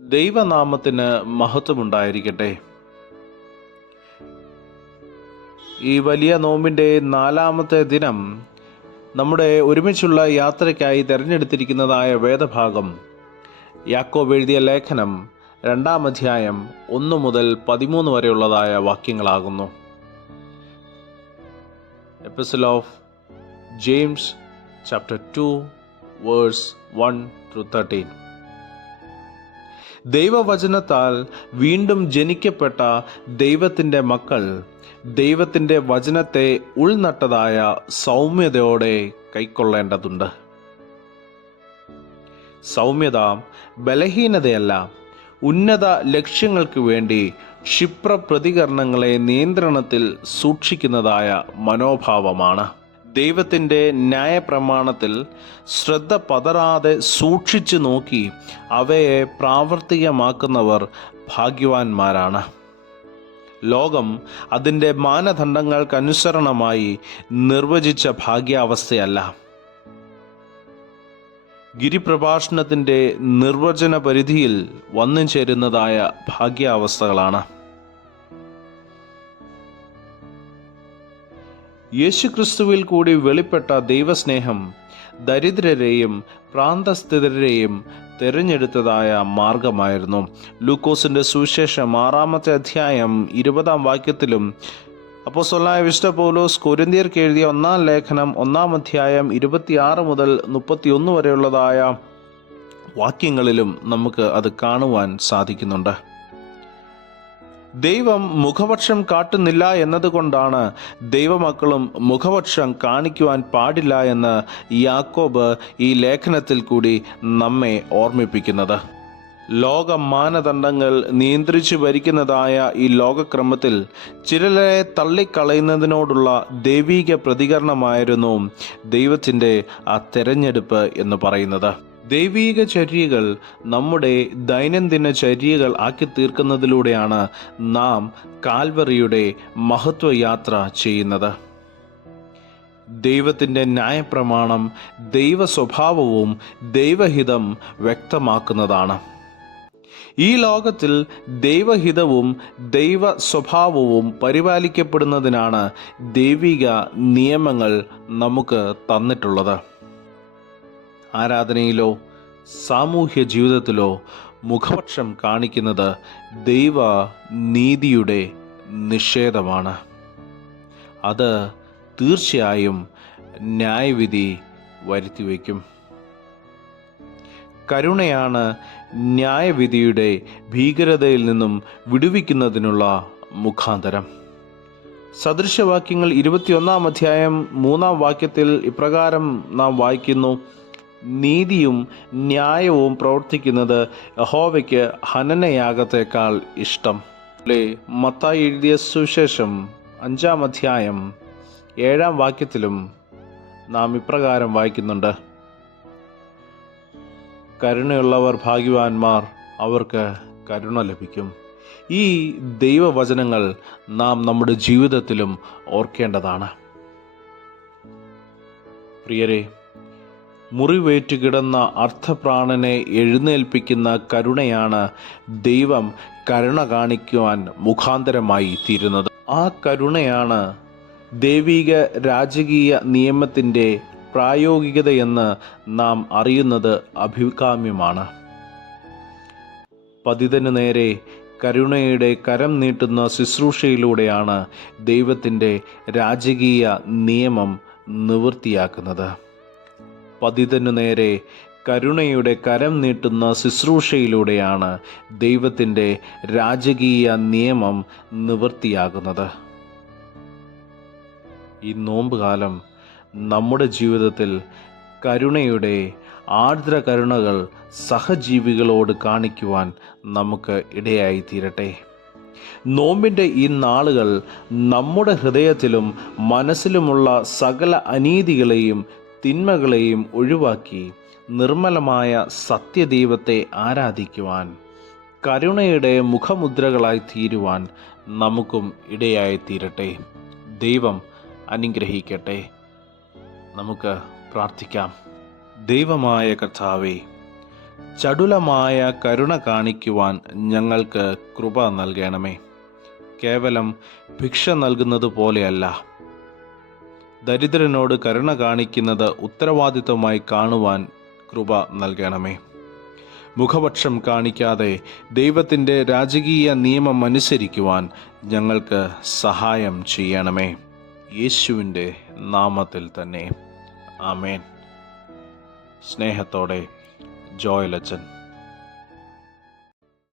ദൈവനാമത്തിന് മഹത്വമുണ്ടായിരിക്കട്ടെ. ഈ വലിയ നോമ്പിന്റെ നാലാമത്തെ ദിനം നമ്മുടെ ഒരുമിച്ചുള്ള യാത്രയ്ക്കായി തിരഞ്ഞെടുത്തിരിക്കുന്നതായ വേദഭാഗം യാക്കോബ് എഴുതിയ ലേഖനം രണ്ടാം അധ്യായം ഒന്ന് മുതൽ പതിമൂന്ന് വരെയുള്ളതായ വാക്യങ്ങളാകുന്നു. Epistle of James chapter two verse one to thirteen ദൈവവചനത്താൽ വീണ്ടും ജനിക്കപ്പെട്ട ദൈവത്തിന്റെ മക്കൾ. ദൈവത്തിന്റെ വചനത്തെ ഉൾനട്ടതായ സൗമ്യതയോടെ കൈക്കൊള്ളേണ്ടതുണ്ട്. സൗമ്യത ബലഹീനതയല്ല. ഉന്നത ലക്ഷ്യങ്ങൾക്ക് വേണ്ടി ക്ഷിപ്ര പ്രതികരണങ്ങളെ നിയന്ത്രണത്തിൽ സൂക്ഷിക്കുന്നതായ മനോഭാവമാണ്. ദൈവത്തിന്റെ ന്യായപ്രമാണത്തിൽ ശ്രദ്ധ പതറാതെ സൂക്ഷിച്ചു നോക്കി അവയെ പ്രാവർത്തികമാക്കുന്നവർ ഭാഗ്യവാന്മാരാണ്. ലോകം അതിന്റെ മാനദണ്ഡങ്ങൾക്കനുസരണമായി നിർവചിച്ച ഭാഗ്യാവസ്ഥയല്ല. ഗിരിപ്രഭാഷണത്തിന്റെ നിർവചന പരിധിയിൽ വന്നു ചേരുന്നതായ ഭാഗ്യാവസ്ഥകളാണ്. യേശുക്രിസ്തുവിൽ കൂടി വെളിപ്പെട്ട ദൈവസ്നേഹം ദരിദ്രരെയും പ്രാന്തസ്ഥിതരെയും തിരഞ്ഞെടുത്തതായ മാർഗമായിരുന്നു. ലൂക്കോസിന്റെ സുവിശേഷം ആറാമത്തെ അധ്യായം ഇരുപതാം വാക്യത്തിലും അപ്പോൾ സൊല്ലായ വിശുദ്ധ പൗലോസ് കൊരിന്തിയർക്ക് എഴുതിയ ഒന്നാം ലേഖനം ഒന്നാം അധ്യായം ഇരുപത്തിയാറ് മുതൽ മുപ്പത്തിയൊന്ന് വരെയുള്ളതായ വാക്യങ്ങളിലും നമുക്ക് അത് കാണുവാൻ സാധിക്കുന്നുണ്ട്. ദൈവം മുഖപക്ഷം കാട്ടുന്നില്ല എന്നതുകൊണ്ടാണ് ദൈവമക്കളും മുഖപക്ഷം കാണിക്കുവാൻ പാടില്ല എന്ന് യാക്കോബ് ഈ ലേഖനത്തിൽ കൂടി നമ്മെ ഓർമ്മിപ്പിക്കുന്നത്. ലോക മാനദണ്ഡങ്ങൾ നിയന്ത്രിച്ചു ഭരിക്കുന്നതായ ഈ ലോകക്രമത്തിൽ ചിലരെ തള്ളിക്കളയുന്നതിനോടുള്ള ദൈവീക പ്രതികരണമായിരുന്നു ദൈവത്തിന്റെ ആ തെരഞ്ഞെടുപ്പ് എന്ന് പറയുന്നത്. ദൈവീക ചര്യകൾ നമ്മുടെ ദൈനംദിന ചര്യകൾ ആക്കി തീർക്കുന്നതിലൂടെയാണ് നാം കാൽവറിയുടെ മഹത്വയാത്ര ചെയ്യുന്നത്. ദൈവത്തിന്റെ ന്യായപ്രമാണം ദൈവ സ്വഭാവവും ദൈവഹിതം വ്യക്തമാക്കുന്നതാണ്. ഈ ലോകത്തിൽ ദൈവഹിതവും ദൈവ സ്വഭാവവും പരിപാലിക്കപ്പെടുന്നതിനാണ് ദൈവിക നിയമങ്ങൾ നമുക്ക് തന്നിട്ടുള്ളത്. ആരാധനയിലോ സാമൂഹ്യ ജീവിതത്തിലോ മുഖപക്ഷം കാണിക്കുന്നത് ദൈവ നീതിയുടെ നിഷേധമാണ്. അത് തീർച്ചയായും ന്യായവിധി വരുത്തിവെക്കും കരുണയാണ് ന്യായവിധിയുടെ ഭീകരതയിൽ നിന്നും വിടുവിക്കുന്നതിനുള്ള മുഖാന്തരം. സദൃശവാക്യങ്ങൾ ഇരുപത്തിയൊന്നാം അധ്യായം മൂന്നാം വാക്യത്തിൽ ഇപ്രകാരം നാം വായിക്കുന്നു. നീതിയും ന്യായവും പ്രവർത്തിക്കുന്നത് യഹോവയ്ക്ക് ഹനനയാഗത്തേക്കാൾ ഇഷ്ടം. അല്ലേ മത്തായി എഴുതിയ സുവിശേഷം അഞ്ചാം അധ്യായം ഏഴാം വാക്യത്തിലും നാം ഇപ്രകാരം വായിക്കുന്നുണ്ട്. കരുണയുള്ളവർ ഭാഗ്യവാന്മാർ അവർക്ക് കരുണ ലഭിക്കും. ഈ ദൈവവചനങ്ങൾ നാം നമ്മുടെ ജീവിതത്തിലും ഓർക്കേണ്ടതാണ്. പ്രിയരെ മുറിവേറ്റ് കിടന്ന അർത്ഥപ്രാണനെ എഴുന്നേൽപ്പിക്കുന്ന കരുണയാണ് ദൈവം കരുണ കാണിക്കുവാൻ മുഖാന്തരമായി തീരുന്നത്. ആ കരുണയാണ് ദൈവിക രാജകീയ നിയമത്തിന്റെ പ്രായോഗികതയെന്ന് നാം അറിയുന്നത് അഭികാമ്യമാണ്. പതിതനു നേരെ കരുണയുടെ കരം നീട്ടുന്ന ശുശ്രൂഷയിലൂടെയാണ് ദൈവത്തിന്റെ രാജകീയ നിയമം നിവൃത്തിയാക്കുന്നത്. പതിതനു നേരെ കരുണയുടെ കരം നീട്ടുന്ന ശുശ്രൂഷയിലൂടെയാണ് ദൈവത്തിന്റെ രാജകീയ നിയമം നിവൃത്തിയാകുന്നത്. ഈ നോമ്പുകാലം നമ്മുടെ ജീവിതത്തിൽ കരുണയുടെ ആർദ്ര കരുണകൾ സഹജീവികളോട് കാണിക്കുവാൻ നമുക്ക് ഇടയായി തീരട്ടെ. നോമ്പിന്റെ ഈ നാളുകൾ നമ്മുടെ ഹൃദയത്തിലും മനസ്സിലുമുള്ള സകല അനീതികളെയും തിന്മകളെയും ഒഴിവാക്കി നിർമ്മലമായ സത്യദൈവത്തെ ആരാധിക്കുവാൻ കരുണയുടെ മുഖമുദ്രകളായി തീരുവാൻ നമുക്കും ഇടയായി തീരട്ടെ ദൈവം അനുഗ്രഹിക്കട്ടെ. നമുക്ക് പ്രാർത്ഥിക്കാം. ദൈവമായ കർത്താവേ ചടുലമായ കരുണ കാണിക്കുവാൻ ഞങ്ങൾക്ക് കൃപ നൽകണമേ. കേവലം ഭിക്ഷ നൽകുന്നത് പോലെയല്ല ദരിദ്രനോട് കരുണ കാണിക്കുന്നത് ഉത്തരവാദിത്വമായി കാണുവാൻ കൃപ നൽകണമേ. മുഖപക്ഷം കാണിക്കാതെ ദൈവത്തിന്റെ രാജകീയ നിയമം അനുസരിക്കുവാൻ ഞങ്ങൾക്ക് സഹായം ചെയ്യണമേ. യേശുവിന്റെ നാമത്തിൽ തന്നെ. ആമേൻ. സ്നേഹത്തോടെ ജോയലച്ചൻ.